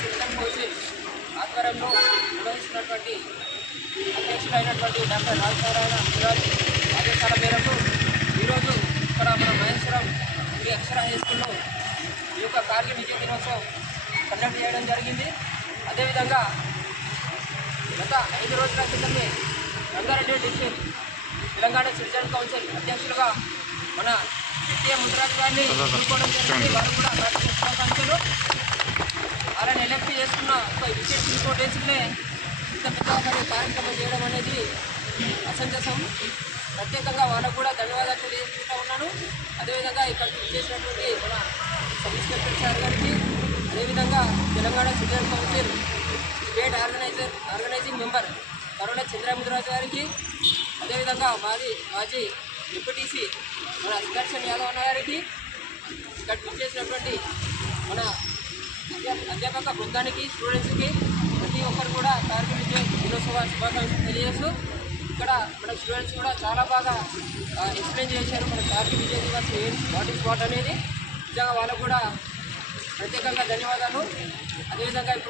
Citizen council ఆధ్వర్యంలో నిర్వహిస్తున్నటువంటి అధ్యక్షులైనటువంటి doctor Rajanarayana Murari ఆదేశాల మేరకు ఈరోజు ఇక్కడ మన మహేశ్వరం శ్రీ అక్షర హై స్కూల్లో ఈ యొక్క కార్గిల్ విజయ దినోత్సవం కండక్ట్ చేయడం జరిగింది. అదేవిధంగా గత 5 రోజుల క్రితమే Rangareddy district Telangana citizen council అధ్యక్షులుగా మన ముద్రాజ్ గారిని ఎన్నుకోవడం జరిగింది. వారు కూడా శుభాకాంక్షలు. అలానే ఎలక్ట్ చేసుకున్న ఒక విషయం 4 డేస్లోనే ఇంత పెద్ద కార్యక్రమం చేయడం అనేది అసంతోషం. ప్రత్యేకంగా వాళ్ళకు కూడా ధన్యవాదాలు తెలియజేసుకుంటూ ఉన్నాను. అదేవిధంగా ఇక్కడ చేసినటువంటి మన సబ్ ఇన్స్పెక్టర్ సార్ గారికి, అదేవిధంగా Telangana citizen council state organizing member కరోనా చంద్రముద్రాజ్ గారికి, అదేవిధంగా మాజీ డిప్యూటీసీ మన సుదర్శన్ యాదవ్ అన్న గారికి, ఇక్కడ చేసినటువంటి మన అధ్యాపక బృందానికి, స్టూడెంట్స్కి ప్రతి ఒక్కరు కూడా కార్గిల్ విజయ దినోత్సవ శుభాకాంక్షలు తెలియజేస్తూ ఇక్కడ మన స్టూడెంట్స్ కూడా చాలా బాగా ఎక్స్ప్లెయిన్ చేశారు మన కార్గిల్ విజయ దివస్ వాట్ ఈస్ వాట్ అనేది. నిజంగా వాళ్ళకు కూడా ప్రత్యేకంగా ధన్యవాదాలు. అదేవిధంగా ఇప్పుడు